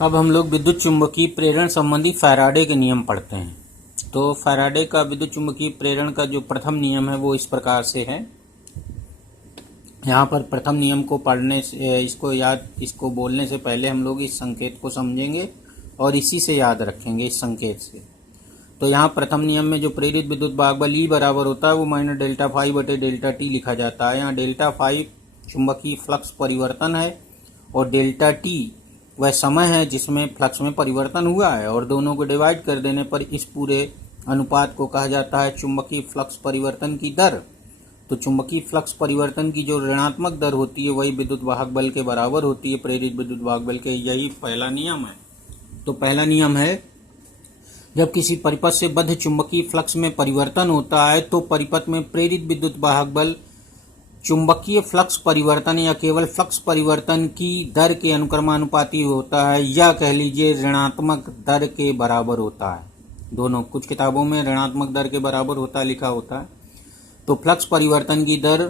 अब हम लोग विद्युत चुम्बकीय प्रेरण संबंधी फैराडे के नियम पढ़ते हैं। तो फैराडे का विद्युत चुम्बकीय प्रेरण का जो प्रथम नियम है वो इस प्रकार से है। यहाँ पर प्रथम नियम को पढ़ने से इसको बोलने से पहले हम लोग इस संकेत को समझेंगे और इसी से याद रखेंगे, इस संकेत से। तो यहाँ प्रथम नियम में जो प्रेरित विद्युत वाहक बल E बराबर होता है वो माइनस डेल्टा फाई बटे डेल्टा टी लिखा जाता है। यहाँ डेल्टा फाई चुंबकीय फ्लक्स परिवर्तन है और डेल्टा टी वह समय है जिसमें फ्लक्स में परिवर्तन हुआ है, और दोनों को डिवाइड कर देने पर इस पूरे अनुपात को कहा जाता है चुंबकीय फ्लक्स परिवर्तन की दर। तो चुंबकीय फ्लक्स परिवर्तन की जो ऋणात्मक दर होती है वही विद्युत वाहक बल के बराबर होती है, प्रेरित विद्युत वाहक बल के। यही पहला नियम है। तो पहला नियम है, जब किसी परिपथ से बद्ध चुंबकीय फ्लक्स में परिवर्तन होता है तो परिपथ में प्रेरित विद्युत वाहक बल चुंबकीय फ्लक्स परिवर्तन या केवल फ्लक्स परिवर्तन की दर के अनुक्रमानुपाती होता है, या कह लीजिए ऋणात्मक दर के बराबर होता है। दोनों, कुछ किताबों में ऋणात्मक दर के बराबर होता लिखा होता है। तो फ्लक्स परिवर्तन की दर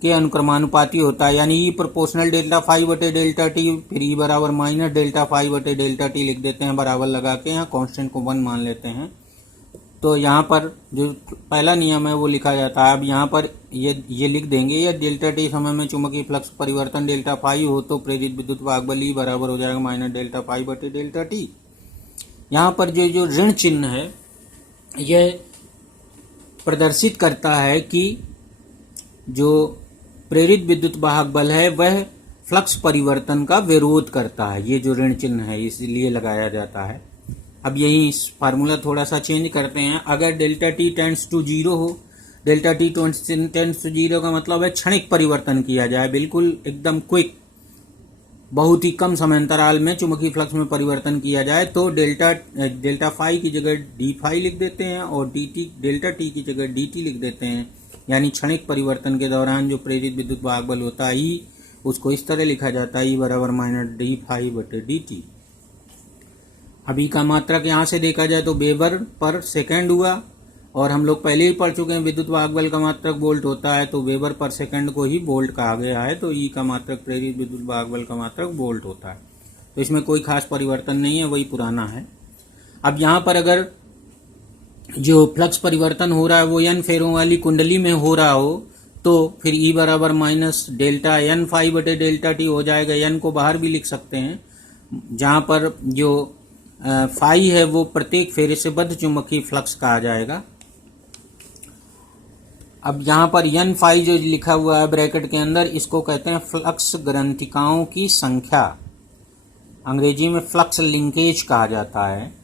के अनुक्रमानुपाती होता है, यानी ई प्रोपोर्शनल डेल्टा फाई बटे डेल्टा टी, फिर ई बराबर माइनस डेल्टा फाई बटे डेल्टा टी लिख देते हैं बराबर लगा के। यहाँ कांस्टेंट को 1 मान लेते हैं। तो यहाँ पर जो पहला नियम है वो लिखा जाता है। अब यहाँ पर ये लिख देंगे, या डेल्टा टी समय में चुंबकीय फ्लक्स परिवर्तन डेल्टा फाई हो तो प्रेरित विद्युत वाहक बल ई बराबर हो जाएगा माइनस डेल्टा फाई बटे डेल्टा टी। यहाँ पर जो ऋण चिन्ह है यह प्रदर्शित करता है कि जो प्रेरित विद्युत वाहक बल है वह फ्लक्स परिवर्तन का विरोध करता है। ये जो ऋण चिन्ह है इसलिए लगाया जाता है। अब यही इस फार्मूला थोड़ा सा चेंज करते हैं। अगर delta T tends to zero हो, delta T tends to zero का मतलब है क्षणिक परिवर्तन किया जाए, बिल्कुल एकदम क्विक, बहुत ही कम समय अंतराल में चुंबकीय फ्लक्स में परिवर्तन किया जाए, तो डेल्टा फाई की जगह डी फाई लिख देते हैं और डेल्टा टी की जगह डी टी लिख देते हैं। यानी क्षणिक परिवर्तन के दौरान जो प्रेरित विद्युत वाहक बल होता है ई, उसको इस तरह लिखा जाता है ई बराबर माइनस डी फाई बटे डी टी। अब ई का मात्रक यहाँ से देखा जाए तो वेबर पर सेकंड हुआ, और हम लोग पहले ही पढ़ चुके हैं विद्युत वाहक बल का मात्रक वोल्ट होता है, तो वेबर पर सेकंड को ही वोल्ट कहा गया है। तो ई का मात्रक प्रेरित विद्युत वाहक बल का मात्रक वोल्ट होता है। तो इसमें कोई खास परिवर्तन नहीं है, वही पुराना है। अब यहाँ पर अगर जो फ्लक्स परिवर्तन हो रहा है वो n फेरों वाली कुंडली में हो रहा हो तो फिर ई बराबर माइनस डेल्टा एन फाई बटे डेल्टा टी हो जाएगा। n को बाहर भी लिख सकते हैं, जहाँ पर जो फाई है वो प्रत्येक फेरे से बद्ध चुंबकीय फ्लक्स कहा जाएगा। अब यहाँ पर n फाई जो लिखा हुआ है ब्रैकेट के अंदर, इसको कहते हैं फ्लक्स ग्रंथिकाओं की संख्या, अंग्रेजी में फ्लक्स लिंकेज कहा जाता है।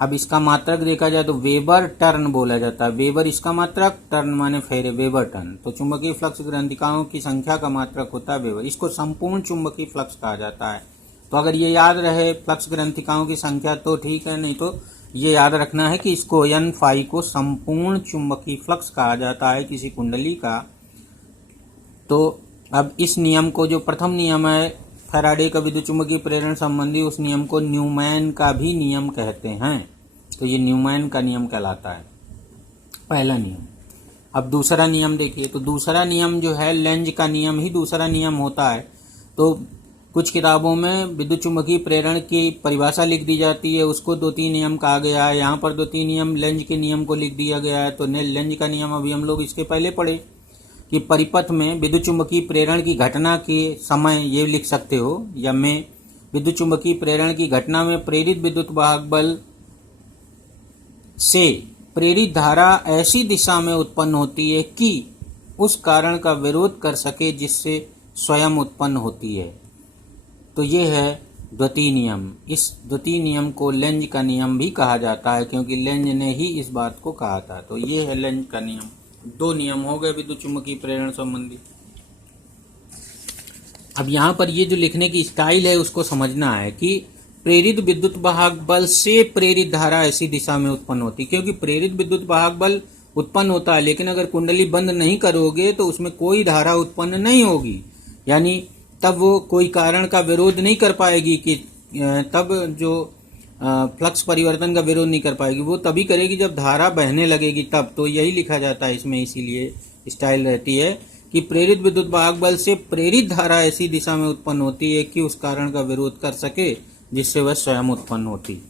अब इसका मात्रक देखा जाए तो वेबर टर्न बोला जाता है। वेबर इसका मात्रक, टर्न माने फेरे, वेबर टर्न। तो चुंबकीय फ्लक्स ग्रंथिकाओं की संख्या का मात्रक होता है वेबर। इसको संपूर्ण चुंबकीय फ्लक्स कहा जाता है। तो अगर ये याद रहे फ्लक्स ग्रंथिकाओं की संख्या तो ठीक है, नहीं तो ये याद रखना है कि इसको n फाई को संपूर्ण चुंबकीय फ्लक्स कहा जाता है किसी कुंडली का। तो अब इस नियम को, जो प्रथम नियम है फैराडे का विद्युत चुंबकीय प्रेरण संबंधी, उस नियम को न्यूमैन का भी नियम कहते हैं। तो ये न्यूमैन का नियम कहलाता है, पहला नियम। अब दूसरा नियम देखिए, तो दूसरा नियम जो है लेंज का नियम ही दूसरा नियम होता है। तो कुछ किताबों में विद्युत चुंबकीय प्रेरण की परिभाषा लिख दी जाती है, उसको 2-3 नियम कहा गया है। यहाँ पर 2-3 नियम लेंज के नियम को लिख दिया गया है। तो लेंज का नियम अभी हम लोग इसके पहले पढ़े कि परिपथ में विद्युत चुंबकीय प्रेरण की घटना के समय, ये लिख सकते हो, या में विद्युत चुंबकीय प्रेरण की घटना में प्रेरित विद्युत वाहक बल से प्रेरित धारा ऐसी दिशा में उत्पन्न होती है कि उस कारण का विरोध कर सके जिससे स्वयं उत्पन्न होती है। तो ये है द्वितीय नियम। इस द्वितीय नियम को लेंज का नियम भी कहा जाता है, क्योंकि लेंज ने ही इस बात को कहा था। तो ये है लेंज का नियम। 2 नियम हो गए विद्युत चुंबकीय प्रेरण संबंधी। अब यहाँ पर ये जो लिखने की स्टाइल है उसको समझना है कि प्रेरित विद्युत वाहक बल से प्रेरित धारा ऐसी दिशा में उत्पन्न होती है, क्योंकि प्रेरित विद्युत वाहक बल उत्पन्न होता है, लेकिन अगर कुंडली बंद नहीं करोगे तो उसमें कोई धारा उत्पन्न नहीं होगी। यानी तब वो कोई कारण का विरोध नहीं कर पाएगी, कि तब जो फ्लक्स परिवर्तन का विरोध नहीं कर पाएगी, वो तभी करेगी जब धारा बहने लगेगी तब। तो यही लिखा जाता है इसमें, इसीलिए स्टाइल रहती है कि प्रेरित विद्युत वाहक बल से प्रेरित धारा ऐसी दिशा में उत्पन्न होती है कि उस कारण का विरोध कर सके जिससे वह स्वयं उत्पन्न होती।